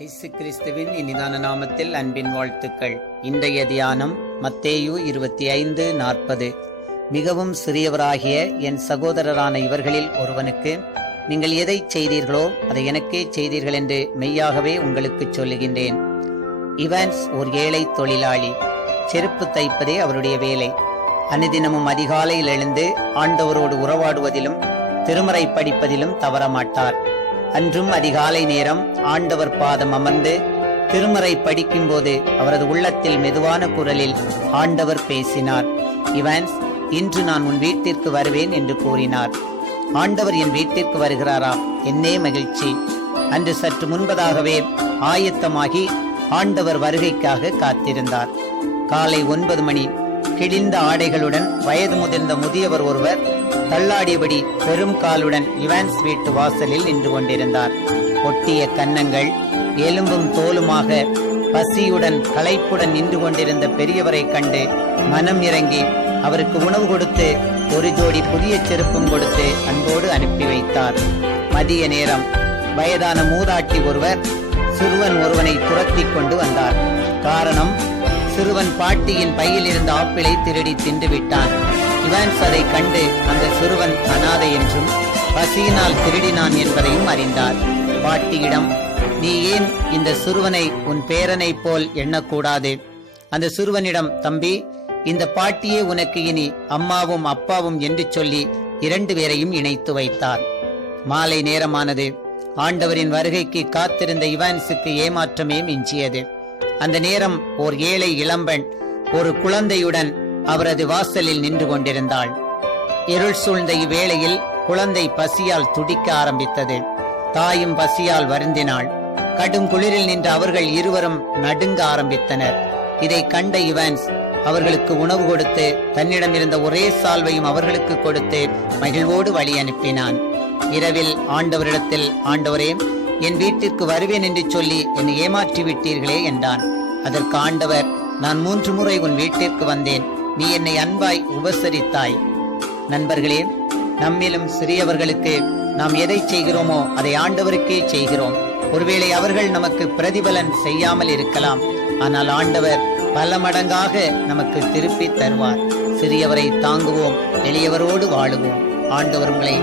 இயேசு கிறிஸ்துவின் இனிதான நாமத்தில் அன்பின் வாழ்த்துக்கள். இன்றைய தியானம் மத்தேயு இருபத்தி ஐந்து நாற்பது. மிகவும் சிறியவராகிய என் சகோதரரான இவர்களில் ஒருவனுக்கு நீங்கள் எதை செய்தீர்களோ அதை எனக்கே செய்தீர்கள் என்று மெய்யாகவே உங்களுக்கு சொல்லுகின்றேன். இவான்ஸ் ஒரு ஏழை தொழிலாளி. செருப்பு தைப்பதே அவருடைய வேலை. அனுதினமும் அதிகாலையில் எழுந்து ஆண்டவரோடு உறவாடுவதிலும் திருமறை படிப்பதிலும் தவறமாட்டார். அன்றும் அதிகாலை நேரம் ஆண்டவர் பாதம் அமர்ந்து திருமறை படிக்கும்போது அவரது உள்ளத்தில் மெதுவான குரலில் ஆண்டவர் பேசினார். இவன்ஸ் இன்று நான் உன் வீட்டிற்கு வருவேன் என்று கூறினார். ஆண்டவர் என் வீட்டிற்கு வருகிறாரா? என்னே மகிழ்ச்சி. அன்று சற்று முன்பதாகவே ஆயத்தமாகி ஆண்டவர் வருகைக்காக காத்திருந்தார். காலை ஒன்பது மணி. கிழிந்த ஆடைகளுடன் வயது முதிர்ந்த முதியவர் ஒருவர் தள்ளாடியபடி பெரும் காலுடன் இவான்ஸ் வீட்டு வாசலில் நின்று கொண்டிருந்தார். ஒட்டிய கன்னங்கள் எலும்பும் தோலுமாக பசியுடன் களைப்புடன் நின்று கொண்டிருந்த பெரியவரை கண்டு மனம் இறங்கி அவருக்கு உணவு கொடுத்து ஒரு ஜோடி புதிய செருப்பும் கொடுத்து அன்போடு அனுப்பி வைத்தார். மதிய நேரம். வயதான மூதாட்டி ஒருவர் சிறுவன் ஒருவனை துரத்தி கொண்டு வந்தார். காரணம் சிறுவன் பாட்டியின் பையில் இருந்த ஆப்பிளை திருடி தின்று விட்டான் இவான்ஸ் அதை கண்டு அந்த சிறுவன் அனாதை என்றும் பசியினால் திருடினான் என்பதையும் அறிந்தார். பாட்டியிடம் நீ ஏன் இந்த சிறுவனை உன் பேரனைப் போல் எண்ணக்கூடாது? அந்த சிறுவனிடம் தம்பி இந்த பாட்டியே உனக்கு இனி அம்மாவும் அப்பாவும் என்று சொல்லி இரண்டு பேரையும் இணைத்து வைத்தார். மாலை நேரமானது. ஆண்டவரின் வருகைக்கு காத்திருந்த இவான்ஸுக்கு ஏமாற்றமே மிஞ்சியது. அந்த நேரம் ஓர் ஏழை இளம்பெண் ஒரு குழந்தையுடன் அவரது வாசலில் நின்று கொண்டிருந்தாள். இருள் சூழ்ந்த இவ்வேளையில் குழந்தை பசியால் துடிக்க ஆரம்பித்தது. தாயும் பசியால் வருந்தினாள். கடும் குளிரில் நின்ற அவர்கள் இருவரும் நடுங்க ஆரம்பித்தனர். இதை கண்ட இவான்ஸ் அவர்களுக்கு உணவு கொடுத்து தன்னிடம் இருந்த ஒரே சால்வையும் அவர்களுக்கு கொடுத்து மகிழ்வோடு வழி அனுப்பினான். இரவில் ஆண்டவரிடத்தில் ஆண்டவரே என் வீட்டிற்கு வருவேன் என்று சொல்லி என்னை ஏமாற்றி விட்டீர்களே என்றான். அதற்கு ஆண்டவர் நான் மூன்று முறை உன் வீட்டிற்கு வந்தேன். நீ என்னை அன்பாய் உபசரித்தாய். நண்பர்களே நம்மிலும் சிறியவர்களுக்கு நாம் எதை செய்கிறோமோ அதை ஆண்டவருக்கே செய்கிறோம். ஒருவேளை அவர்கள் நமக்கு பிரதிபலன் செய்யாமல் இருக்கலாம். ஆனால் ஆண்டவர் பல மடங்காக நமக்கு திருப்பி தருவார். சிறியவரை தாங்குவோம் எளியவரோடு வாழுவோம். ஆண்டவர் உங்களை